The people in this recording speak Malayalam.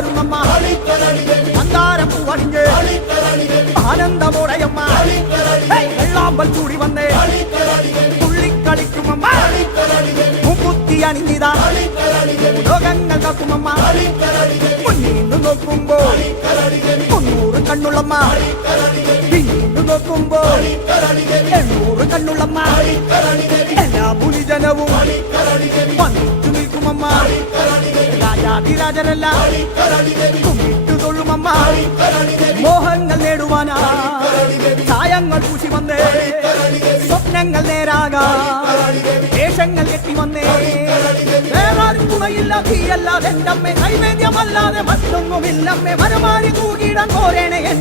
വരുന്നമ്മ മന്ദാരം പൂവണിഞ്ഞ് ആനന്ദമോടയമ്മ വെള്ളാമ്പൽ കൂടി വന്നേ തുള്ളിക്കളിക്കുമമ്മ മുക്കുത്തി അണിഞ്ഞിതാ ലോകങ്ങൾ കാക്കുമമ്മ മുന്നീന്ന് നോക്കുമ്പോ 300 കണ്ണുള്ളമ്മ പിന്നീന്ന് നോക്കുമ്പോ 800 കണ്ണുള്ളമ്മ എല്ലാ പുലിജനവും വന്നിച്ചു നിൽക്കുമമ്മ രാജാതിരാജനല്ല കുമ്മിട്ടു തൊഴുമമ്മ മോഹങ്ങൾ നേടുവാനാ ചായങ്ങൾ പൂശി വന്നേ സ്വപ്നങ്ങൾ നേരാകാ വേഷങ്ങൾ കെട്ടി വന്നേ വേറാരും തുണയില്ല തീയല്ലാതെ എൻ്റെ അമ്മ നൈവേദ്യമല്ലാതെ മറ്റൊന്നുമില്ലമ്മേ വരമാരി തൂകിടാൻ പോരേണേ.